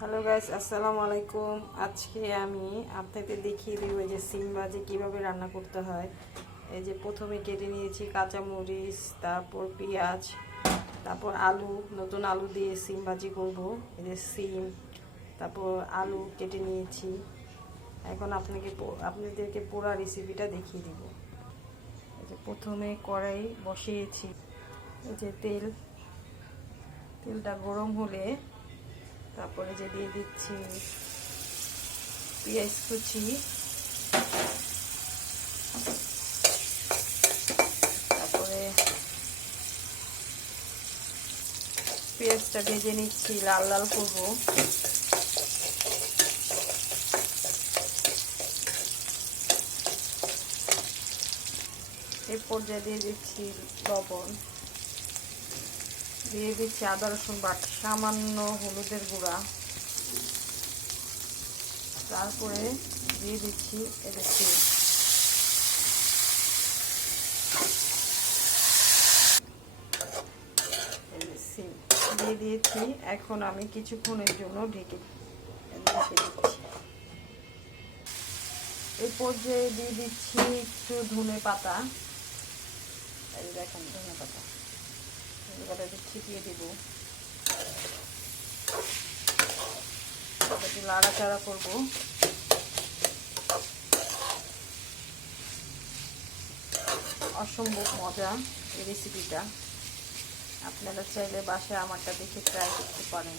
Hello guys আসসালামু আলাইকুম। আজকে আমি আপনাদের দেখিয়ে দিব যে সিম ভাজি কীভাবে রান্না করতে হয়। এই যে প্রথমে কেটে নিয়েছি কাঁচামরিচ, তারপর পেঁয়াজ, তারপর আলু, নতুন আলু দিয়ে সিম ভাজি করব, এই যে সিম, তারপর আলু কেটে নিয়েছি। এখন আপনাকে আপনাদেরকে পুরো রেসিপিটা দেখিয়ে দিব। এই যে প্রথমে কড়াই বসিয়েছি। এই যে তেল, তেলটা গরম হলে তারপরে যে দিয়ে দিচ্ছি পেঁয়াজ কুচি। তারপরে পেঁয়াজটা ভেজে নিচ্ছি, লাল লাল করব। এরপর পর্যায়ে দিয়ে দিচ্ছি লবণ। দিয়ে দিচ্ছি আদা, রসুন বাটা, সামান্য হলুদের গুঁড়া। তারপরে দিয়ে দিচ্ছি এটা সিম। দিয়ে দিয়েছি এখন আমি কিছুক্ষণের জন্য ঢেকে ঢেকে দিচ্ছি। এই দিয়ে দিচ্ছি একটু ধনে পাতা। দেখেন ধনে পাতা। একটু ছিটিয়ে দিব। লাড়াচাড়া করব। অসম্ভব মজা এই রেসিপিটা আপনারা চাইলে বাসায় আমারটা দেখে ট্রাই করতে পারেন।